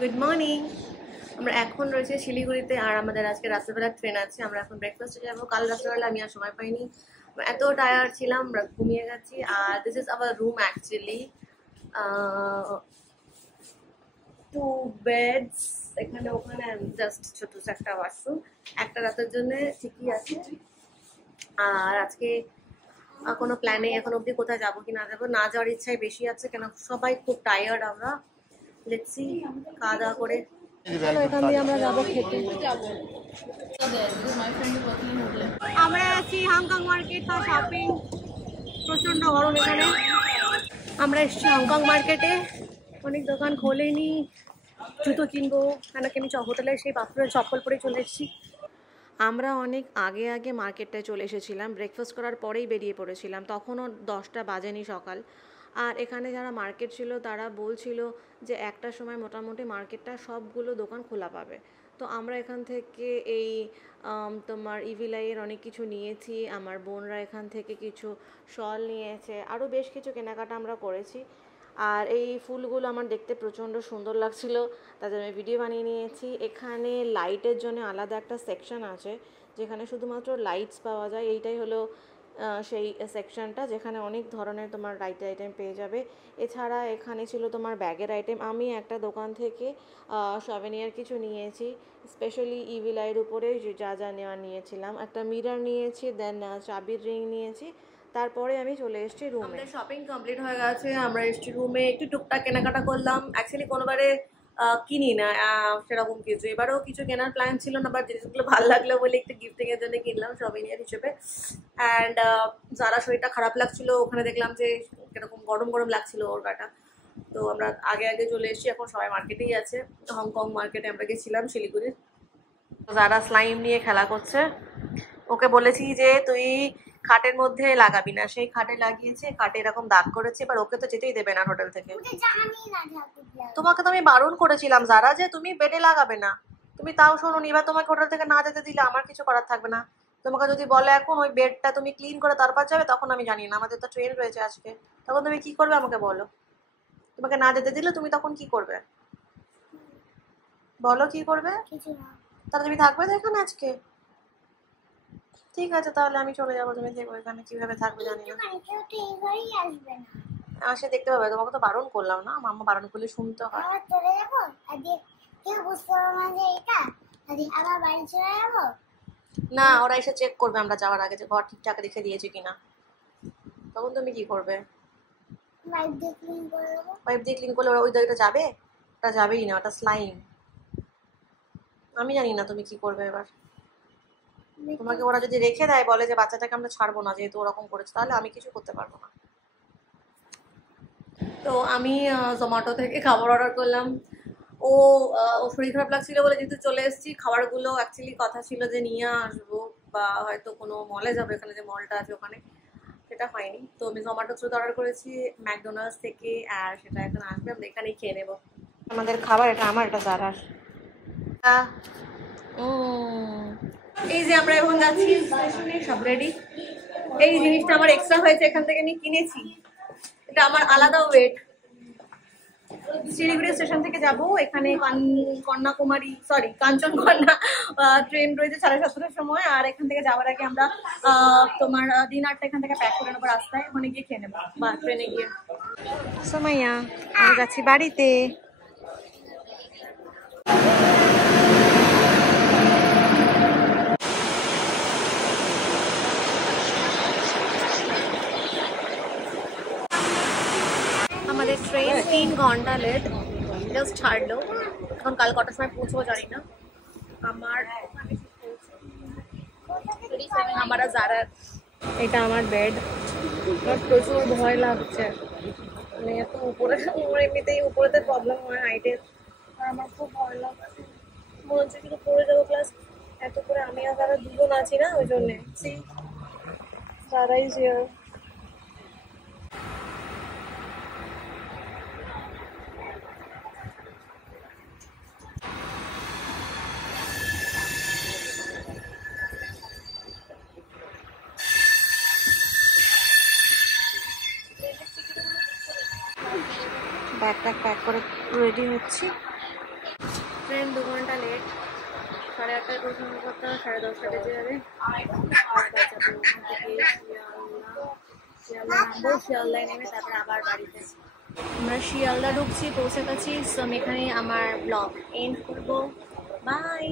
Good morning. আমরা এখন রয়েছে শিলিগুড়িতে, আর আমাদের আজকে রাত্রেবেলা ট্রেন আছে। আমরা এখন ব্রেকফাস্টে যাবো। কাল রাত্রেবেলা আমি আর সময় পাইনি, এত টায়ার্ড ছিলাম, ঘুমিয়ে গেছি। আর this is our room actually. Two beds, এখানে ওখানে জাস্ট ছোট একটা ওয়াশরুম। একটা রাতের জন্য ঠিকই আছে। আর আজকে কোনো প্ল্যান নেই এখন অবধি, কোথায় যাবো কি না যাবো। না যাওয়ার ইচ্ছাই বেশি আছে, কেন সবাই খুব টায়ার্ড। আমরা লেটস সি, খাওয়া দাওয়া করে এখান দিয়ে আমরা যাবো খেতে। আমরা আছি হংকং মার্কেট ফর শপিং। প্রচন্ড গরম এখানে। আমরা এসেছি হংকং মার্কেটে, অনেক দোকান খোলেনি। জুতো কিনবো, কেন কি আমি হোটেলের সেই বাথরুমের চপ্পল পরে চলে এসেছি। আমরা অনেক আগে আগে মার্কেটটায় চলে এসেছিলাম, ব্রেকফাস্ট করার পরেই বেরিয়ে পড়েছিলাম, তখনও 10টা বাজেনি সকাল। আর এখানে যারা মার্কেট ছিল তারা বলছিল যে একটার সময় মোটামুটি মার্কেটটা সবগুলো দোকান খোলা পাবে। তো আমরা এখান থেকে এই তোমার ইভিলাইয়ের অনেক কিছু নিয়েছি, আমার বোনরা এখান থেকে কিছু শল নিয়েছে, আরও বেশ কিছু কেনাকাটা আমরা করেছি। আর এই ফুলগুলো আমার দেখতে প্রচণ্ড সুন্দর লাগছিল, তার জন্য ভিডিও বানিয়ে নিয়েছি। এখানে লাইটের জন্য আলাদা একটা সেকশন আছে, যেখানে শুধুমাত্র লাইটস পাওয়া যায়। এইটাই হলো সেই সেকশনটা, যেখানে অনেক ধরনের তোমার লাইট আইটেম পেয়ে যাবে। এছাড়া এখানে ছিল তোমার ব্যাগের আইটেম। আমি একটা দোকান থেকে সভেনিয়ার কিছু নিয়েছি, স্পেশালি ইভিলাইয়ের উপরে যা যা নিয়েছিলাম। একটা মিরর নিয়েছি, দেন চাবির রিং নিয়েছি। তারপরে আমি চলে এসেছি রুমে। আমাদের শপিং কমপ্লিট হয়ে গেছে, আমরা এসেছি রুমে। একটু টুকটাক কেনাকাটা করলাম। অ্যাকচুয়ালি কোনোবারে কিনি না সেরকম কিছু, এবারেও কিছু কেনার প্ল্যান ছিল না, বাট জিনিসগুলো ভালো লাগলো বলে একটু গিফটিং এর জন্য কিনলাম সবিনিয়ার হিসেবে। অ্যান্ড যারা শরীরটা খারাপ লাগছিল, ওখানে দেখলাম যে কিরকম গরম গরম লাগছিল ওর গাটা। তো আমরা আগে আগে চলে এসেছি, এখন সবাই মার্কেটেই আছে। হংকং মার্কেটে আমরা গেছিলাম শিলিগুড়ির। যারা স্লাইম নিয়ে খেলা করছে, ওকে বলেছি যে তুই খাটের মধ্যে লাগাবি না, সেই খাটে লাগিয়েছে, খাটে এরকম দাগ করেছে। এবার ওকে তো যেতেই দেবে না হোটেল থেকে। তোমাকে তো আমি বারণ করেছিলাম যারা, যে তুমি বেডে লাগাবে না, তুমি তাও শোনোনি। এবার তোমাকে হোটেল থেকে না যেতে দিলে আমার কিছু করার থাকবে না। তোমাকে যদি বলে এখন ওই বেডটা তুমি ক্লিন করে তারপর যাবে, তখন আমি জানি না, আমাদের তো ট্রেন রয়েছে আজকে, তখন তুমি কি করবে আমাকে বলো। তোমাকে না যেতে দিলে তুমি তখন কি করবে বলো, কি করবে? তাহলে তুমি থাকবে তো এখানে আজকে? ঠিক আছে, তাহলে আমি চলে যাবো, তুমি দেখবো এখানে কিভাবে থাকবে জানি না। সে দেখতে পাবে, তোমাকে তো বারণ করলাম না, মাম্মা বারণ করলে শুনতে হয়। না, ওরা এসে চেক করবে আমরা যাওয়ার আগে যে ঘর ঠিকঠাক রেখে দিয়েছে কিনা, তখন তুমি কি করবে? পাইপ দিয়ে ক্লিন করলে ওরা ওই জায়গাটা যাবে? ওটা যাবেই না, ওটা স্লাইম। আমি জানি না তুমি কি করবে এবার। তোমাকে ওরা যদি রেখে দেয়, বলে যে বাচ্চাটাকে আমরা ছাড়বো না যেহেতু ওরকম করেছে, তাহলে আমি কিছু করতে পারবো না। তো আমি জোম্যাটো থেকে খাবার অর্ডার করলাম। ও শরীর খারাপ লাগছিল বলে যেহেতু চলে এসেছি, খাবারগুলো অ্যাকচুয়ালি কথা ছিল যে নিয়ে আসবো, বা হয়তো কোনো মলে যাবে, এখানে যে মলটা আছে ওখানে, সেটা হয়নি। তো আমি জোম্যাটো থ্রুতে অর্ডার করেছি ম্যাকডোনাল্ডস থেকে, আর সেটা এখন আসবে, আমরা এখানেই খেয়ে নেবো আমাদের খাবার। এটা আমার, এটা জারার। এই যে আমরা এখন যাচ্ছি স্টেশনে, সব রেডি। এই জিনিসটা আমার এক্সট্রা হয়েছে, এখান থেকে আমি কিনেছি, এটা আমার আলাদা ওয়েট। শিলিগুড়ি স্টেশন থেকে যাব, এখানে কন্যাকুমারী সরি কাঞ্চনকন্যা ট্রেন রয়েছে 7:30টার সময়। আর এখান থেকে যাওয়ার আগে আমরা তোমার ডিনারটা এখান থেকে প্যাক করে নেবো রাস্তায়, ওখানে গিয়ে খেয়ে নেবো বা ট্রেনে গিয়ে। সোমাইয়া, আমি যাচ্ছি বাড়িতে। আমাদের ট্রেন 3 ঘন্টা লেট, জাস্ট ছাড়লো। এখন কাল কটার সময় পৌঁছবো জানি না। আমার জারার, এটা আমার বেড। আমার প্রচুর ভয় লাগছে, মানে এত উপরে, আমার এমনিতেই উপরেতে প্রবলেম হয় হাইটের, আর আমার খুব ভয় লাগছে, মনে হচ্ছে কিন্তু পড়ে যাবো। প্লাস এত করে আমি আর তারা দুজন আছি না, ওই জন্যে। তারাই জিয়ার। ব্যাগটা প্যাক করে রেডি হচ্ছি। ট্রেন 2 ঘন্টা লেট, 8:30টায় পৌঁছানো করতে হবে, 10:30টা বেজে যাবে। শিয়ালদা নামবো, শিয়ালদায় নেমে তারপরে আবার বাড়িতে। আমরা শিয়ালদা ঢুকছি, পৌঁছে গেছি। সো আমি এখানে আমার ব্লগ এন্ড করবো। বাই।